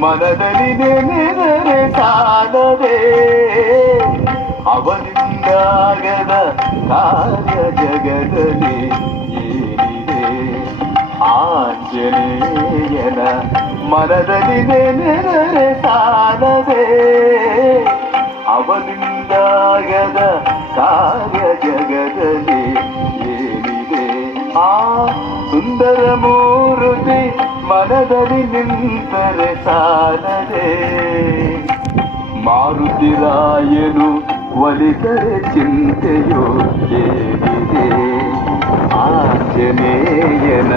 ಮನದಲ್ಲಿ ನೆನೆದರೆ ಸಾಲದೆ ಅವನಿಂದಾಗದ ಕಾರ್ಯ ಜಗದಲ್ಲಿ ಏನಿದೆ ಆಂಜನೇಯನ ಮನದಲ್ಲಿ ನೆನೆದರೆ ಸಾಲದೆ ಅವನಿಂದಾಗದ ಕಾರ್ಯ ಜಗದಲ್ಲಿ ಏನಿದೆ ಆ ಸುಂದರ ಮೂರುತಿ ಮನದಲ್ಲಿ ನಿಂತರೆ ಸಾಲದೆ ಮಾರುತಿರಾಯನು ಒಲಿದರೆ ಚಿಂತೆಯೋ ಏನಿದೆ ಆಂಜನೇಯನ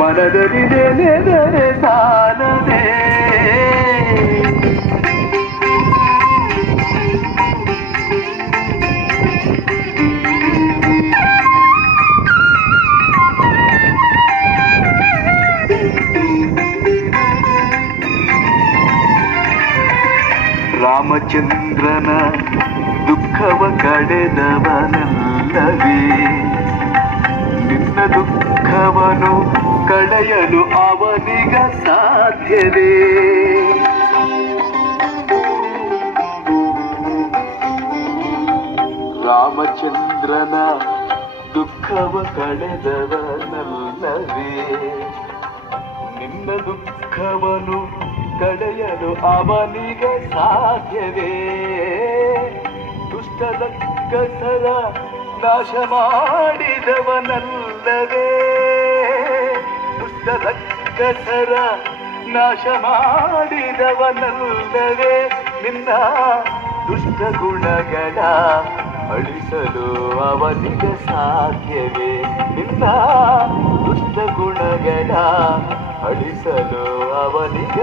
ಮನದಲ್ಲಿ ನೆನೆದರೆ ಸಾಲದೆ ರಾಮಚಂದ್ರನ ದುಃಖವ ಕಡೆದವನಲ್ಲವೇ ನಿನ್ನ ದುಃಖವನು ಕಳೆಯಲು ಅವನಿಗ ಸಾಧ್ಯವೇ? ರಾಮಚಂದ್ರನ ದುಃಖವ ಕಳೆದವನಲ್ಲವೇ? ನಿನ್ನ ದುಃಖವನು ಕಳೆಯಲು ಅವನಿಗೆ ಸಾಧ್ಯವೇ? ದುಷ್ಟದ ಕಸರ ನಾಶ ಮಾಡಿದವನಲ್ಲವೇ ದುಷ್ಟದ ಕಸರ ನಾಶ ಮಾಡಿದವನಲ್ಲವೇ ನಿನ್ನ ದುಷ್ಟ ಗುಣಗಳ ಅಳಿಸಲು ಅವನಿಗೆ ಸಾಧ್ಯವೇ? ನಿನ್ನ ದುಷ್ಟ ಗುಣಗಳ ಅಳಿಸಲು ಅವನಿಗೆ